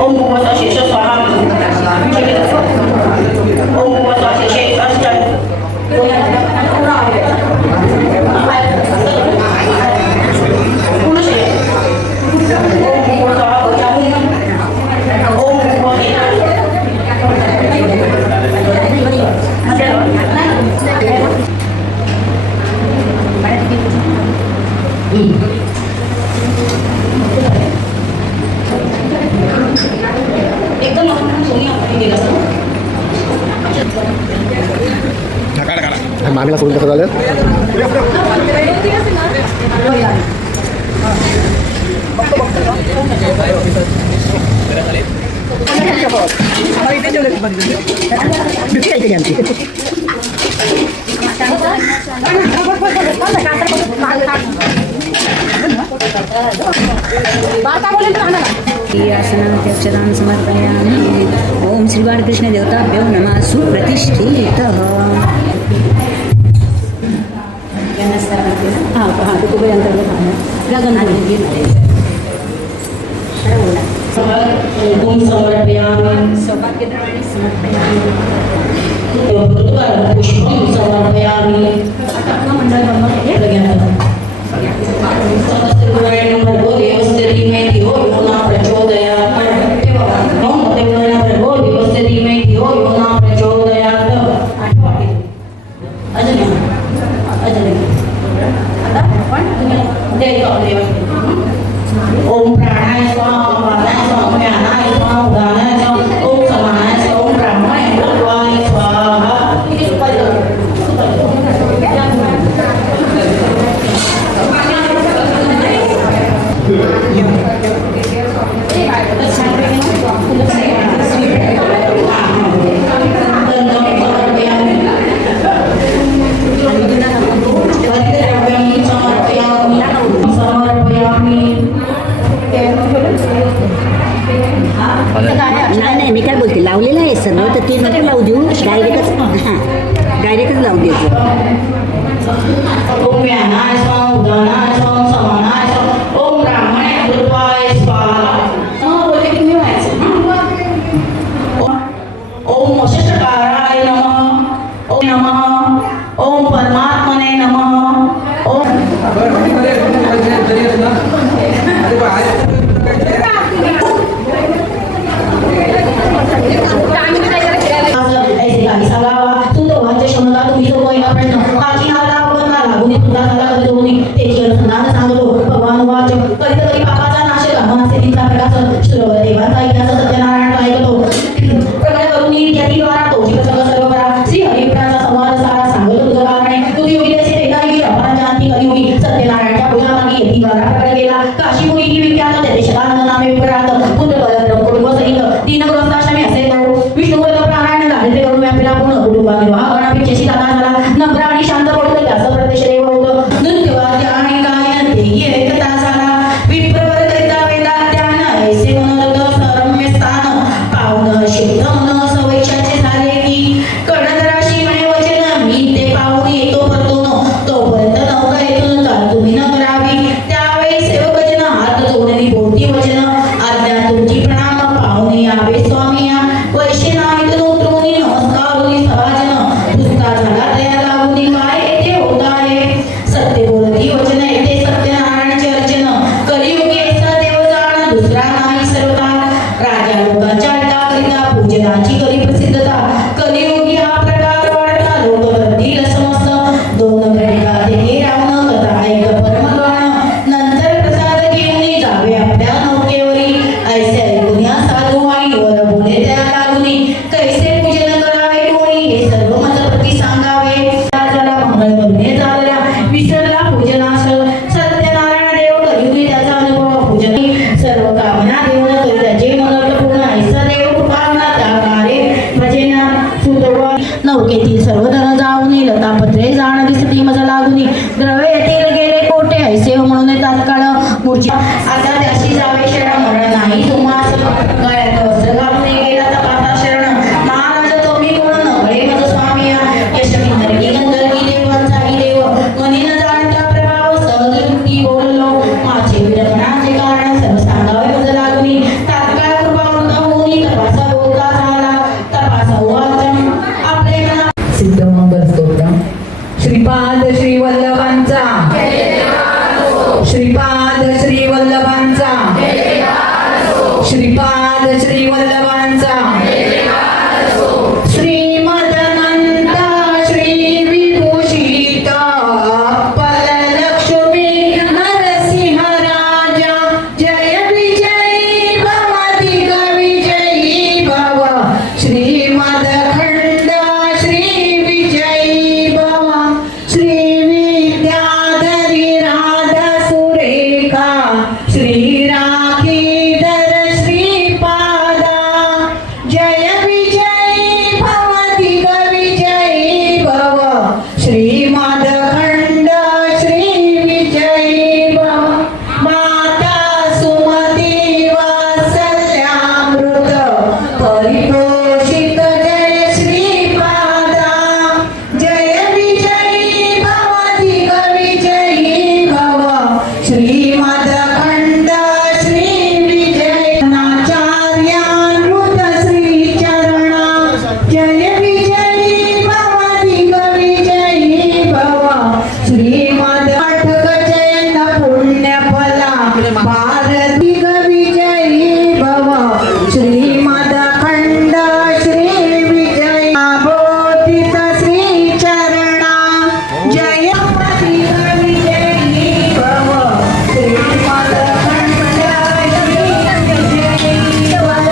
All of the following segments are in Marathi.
ओम भुवस्व शेष स्वाहा ओम भुवस्व शेष अष्ट मामीला सोडून कसं झालं आसनाध्यक्षतां समर्पयामि। ओम श्री बालकृष्ण देवताभ्यो नमः। सुप्रतिष्ठितः ओम समर्पयामि सौभाग्यद्रव्याणि समर्पयामि। पुष्पं समर्पयामि सहस्रगुणेन भर्गो देवस्य धीमहि धियो यो न प्रचोदयात् ओम देवस्य भर्गो देवस्य धीमहि धियो यो न प्रचोदयात् अजय आता आपण देव ओम प्राणाय स्वाहा ओम वाणाय स्वाहा ओम व्यानाय स्वाहा ओम उदानाय स्वाहा ओम समानाय स्वाहा ओम ब्रह्माय भगवाय स्वाहा नाही मी काय बोलते लावलेलं आहे सर्व तर ते नको लावू देऊ डायरेक्टच डायरेक्टच लावू द्यायचं ओम व्यानाय स्वाहा उदानाय स्वाहा समानाय स्वाहा ओम ब्राह्मणे अमृतवाय स्वाहा बोले की मी व्हायचं ओम मोक्षकाराय नमः ओम नमः ओम परमात्मने नमः ओम ऐसे काही सांगावा तुझं वाच्य क्षमता तुम्ही जो कोणी प्रश्न काची नाला भगवंता लागून तुला झाला करतो होती त्याची अनुसंधान सांगतो भगवान वाच कधी कधी पापाचा नाश मनसे तिचा प्रकाश देवाचा इतिहास सत्यनारायण ऐकतो प्रकट करून इत्यादी द्वारा तो जीव सगळं सर्व करा श्री हरिपुराचा संवाद सारा सांगतो तुझं कारणे तुझी योगी तसे वेदागी अपराजांती कलियुगी सत्यनारायणच्या पूजामागी यती द्वारा प्रकट केला काशी मुली ही विख्यात त्या देशकानंद नामे विपरात पुत्र बलद्रम कुटुंब सहित दीनग्रस्ताश्रमी असे करू विष्णु प्राणायाम गायत्री करून व्यापीला पूर्ण कुटुंबा निर्वाह करण्यापेक्षाशी दादा झाला नम्र आणि शांत पडतो त्याचं प्रदेश देव होतं नृत्यवाद्य आणि गायन तेही एकता झाला विप्रवर करिता वेदात ध्यान ऐसे मनोरथ सरम्य स्थान पावन शुद्ध मन सवैक्षाचे झाले की कडदराशी म्हणे वचन मी ते पाहून येतो परतून तोपर्यंत नौका येथून तुम्ही न करावी त्यावेळी सेवकजन हात जोडणी बोलती वचन आज्ञा तुमची प्रणाम पाहून यावे स्वामी या वैष्णवाईतून उतरून नमस्कारुनी सभाजन पुस्ता झाला तया लागून काय येथे होत आहे सत्य बोलती वचन येथे सत्यनारायणचे अर्चन कलियुगी ऐसा देव जाण दुसरा नाही सर्वकाळ राजा लोकांच्या करिता पूजनाची करी प्रसिद्धता कलियुगी हा प्रकार वाढता लोक करतील समस्त दोन घडिका तेथे रावण कथा ऐक परमगण नंतर प्रसाद घेऊन जावे आपल्या नौकेवरी ऐसे ऐकून या साधू आणि वर बोले त्या लागुनी कैसे पूजन करावे कोणी हे सर्व माझं प्रती सांगावे राजाला मंगल करून झालेल्या विसरला पूजनास सत्यनारायण देव कलियुगी त्याचा अनुभव पूजन सर्व कामना देव करी त्याचे मनोरथ पूर्ण ऐसा देव कृपावना त्या कार्य भजना सुतोबा नौकेतील सर्वजण जाऊन लतापत्रे जाण दिसती मजा लागुनी द्रव्य येतील गेले कोटे ऐसे म्हणून तात्काळ मूर्छा आता त्याशी जावे शरण मरण नाही तुम्हास गळ्यात वस्त्र घालून गेला तपाता शरण महाराज तुम्ही कोण नवळे मज स्वामी यश किंदरगी गंधर्गी देवांचाही देव मनी न जाणता प्रभाव सहज युक्ती बोललो माझे विडंबनाचे कारण सर्व श्री राखीधर श्रीपादा जय विजयी भव दिग विजयी भव श्रीमदखंड श्री विजयी भव माता सुमती वात्सल्यामृत परितोषित जय श्रीपादा जय विजयी भव दिग विजयी भव श्रीमदखंड श्री विजय नाचार्यामृत श्री चरणा जय विजयी भव दिग विजयी भव श्रीमद पाठक जयंत पुण्य फला भारती विजयी भव श्रीमद खंड श्री विजय बोधित श्री चरणा जय विजयी भव श्रीमद खंड श्री विजयी भव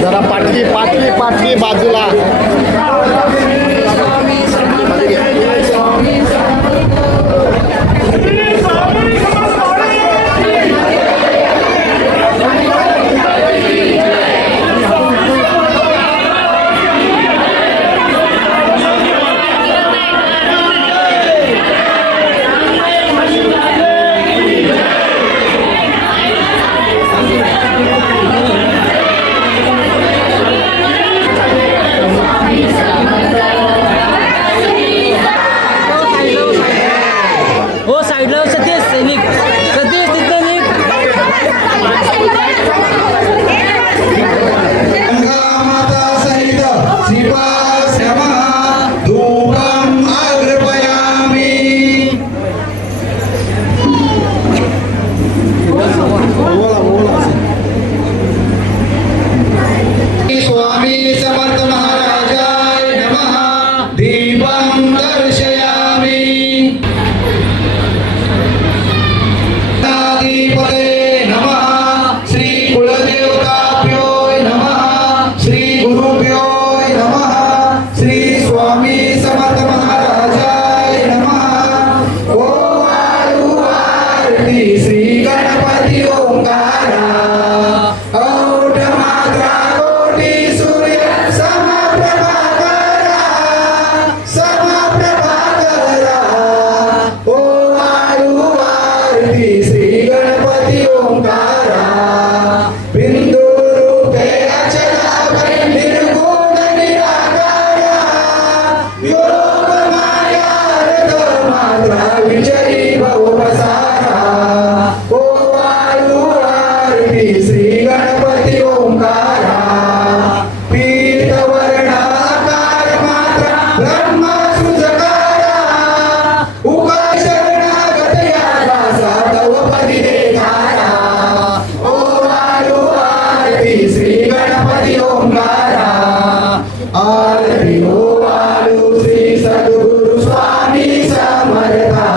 जरा पाटली पाटली पाटली बाजूला. हो साईडला सतीश सैनिक सतीश तिथं निघ. गंगामाता सहित श्रीपाद नमः धूपम् अर्पयामि. स्वामी समर्थ महाराजाय नमः. दीपं दर्शयामि. गणाधिपते नमः. श्री कुलदेवताभ्यो नमः. श्री गुरुभ्यो नमः. श्री स्वामी समर्थ महाराजाय नमः. ओम आरती श्री गणपती ओंकारा. औढ मात्रा कोटी सूर्य समप्रभाकरा. समप्रभाकरा. ओम आरती श्री गणपती ओंकारा. बिंदु रूपे अचला निर्गुण निराकारा. योग माया अर्थ मात्रा विजयी बहुपसारा. ओम आरती श्री गणपती ओंकारा. पीठ वर्ण आकार मात्रा ब्रह्म सृजकारा. उकार शरणागत याला साधव पदी देखारा. ओम आरती श्री गणपती ओंकारा. आरती ओम श्री सद्गुरु स्वामी समर्था.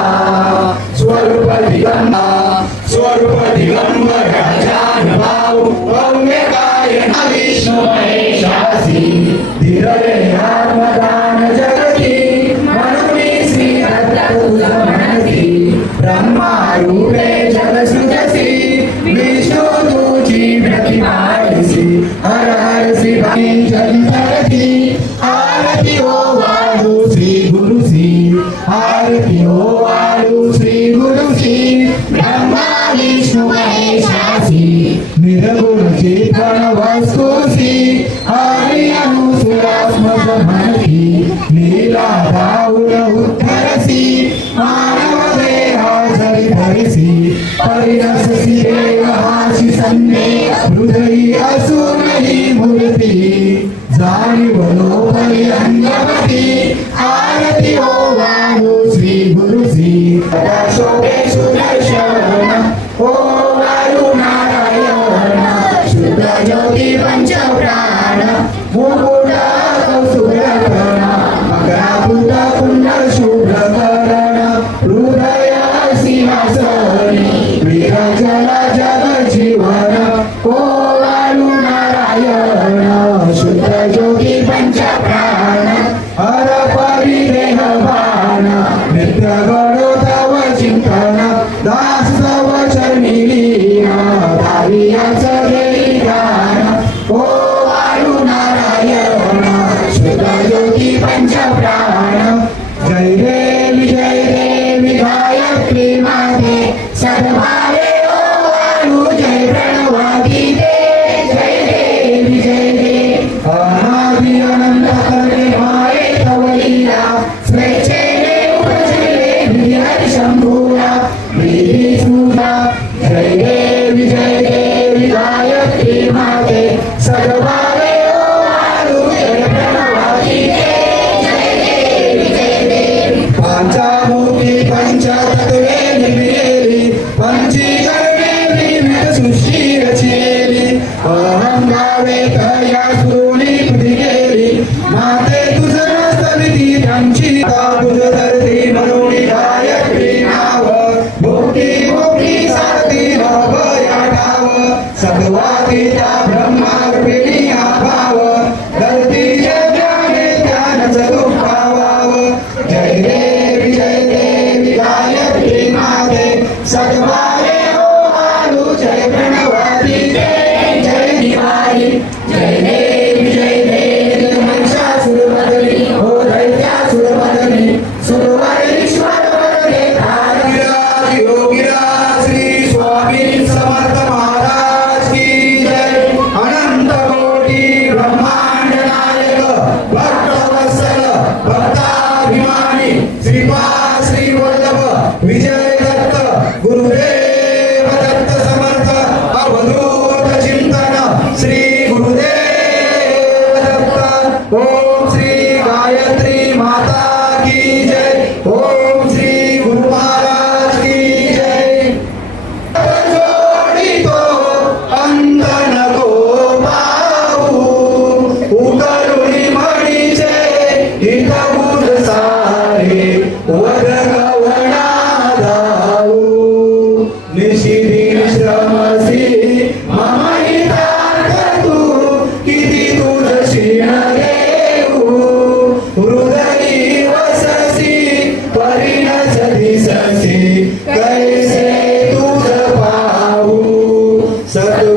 स्वरूप दिगंबर जानभाव भव्य कायन विष्णु महेशासी. धीरले आत्मदान जगती म्हणून श्री दत्त म्हणती. ब्रह्मा रूपे जग सृजसी विष्णु तुझी प्रतिमासी. हर हर श्री जगती. आरती ओ वाळू श्री गुरुसी. आरती ओ वाळू श्री गुरुसी. ब्रह्मा विष्णु महेशासी. निर्गुण चेतन वस्तुसी. हरि अनुसुरात्मक म्हणती. लीला धावून उत्तरसी. मानव देहा जरी धरसी. परिणससी देहाची संदेह हृदयी असूनही मूर्ती. जाणीव लोभरी अंगवती. आरती ओ वाळू श्री गुरुसी. शोभे सुदर्शन ओ वाळू नारायण. शुद्ध ज्योती पंचप्राण. मुकुट कौसुभकर्ण. मकराभूत कुंडल शुभ्रकर्ण. हृदय सिंहासनी विराजल जग जीवन. ओ वाळू नारायण. शुद्ध ज्योती पंचप्राण. हर परिदेह भान. नित्य गणो तव चिंतन. दास तव चरणी लीन. धारियाच देई ध्यान. ओ वाळू नारायण. शुद्ध ज्योती पंचप्राण. जय देवी गायत्री माते. सद्भावे ओ वाळू जय प्रणवादिते. जय देवी जय देवी. अनादि अनंत करे माये तव लीला. स्वेच्छेने उपजले विहरि शंभूला. विधी सुधा. जय देवी गायत्री.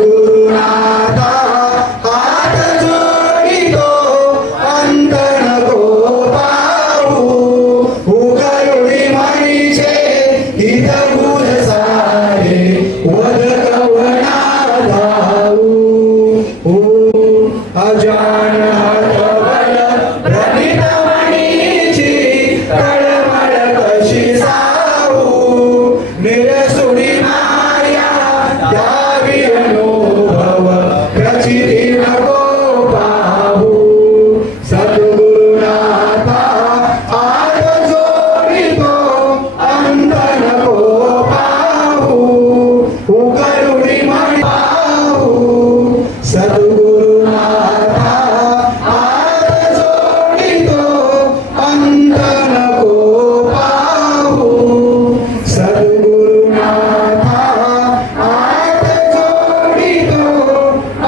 सद्गुरुनाथा हात जोडितो अंत नको पाहू उकरुडी म्हणीचे हित गुण सारे वद कवना धावू अजान हतबल प्रमित म्हणीची तळमळ कशी सावू निरसुडी माया द्यावी अनुभव प्रचिती नको पाहू सद्गुरुनाथा हात जोडितो अंत नको पाहू उकरुडी म्हणी पाहू सद्गुरुनाथा हात जोडितो अंत नको पाहू सद्गुरुनाथा हात जोडितो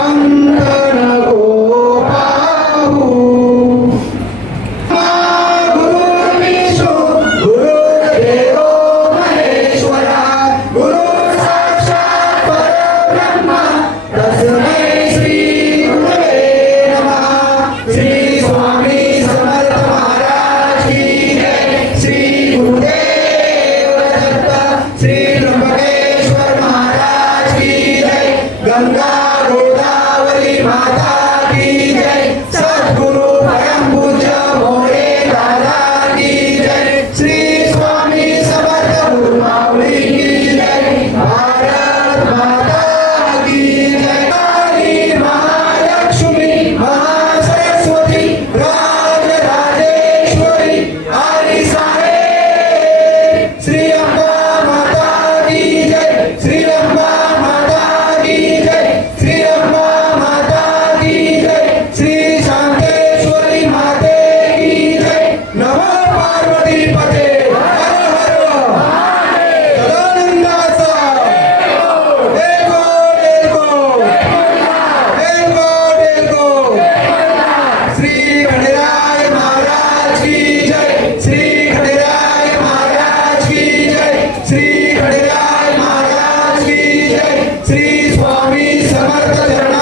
अंत नको पाहू गुरुर्विष्णू गुरुर्देवो महेश्वरा गुरु साक्षात् परब्रह्मा तस्मै श्री गुरवे नमः श्री स्वामी समर्थ महाराज की जय श्री गुरुदेव दत्त श्री त्र्यंबकेश्वर महाराज की जय गंगा गोदावरी माता की जय सद्गुरु परम पूज्य मोरे दादा की जय श्री स्वामी समर्थ गुरुमावली की जय भारत माता की जय काली महालक्ष्मी महासरस्वती राजराजेश्वरी आदि साहेब श्री अंबा माता की जय श्री अंबा माता की जय श्री अंबा माता की जय श्री शांतेश्वरी माते की जय नमो पार्वती पते हर हर सदानंदाचा देवो देवो देवो देवो श्री खंडेराय महाराज की जय श्री खंडेराय महाराज की जय श्री खंडेराय महाराज की जय श्री स्वामी समर्थ चरण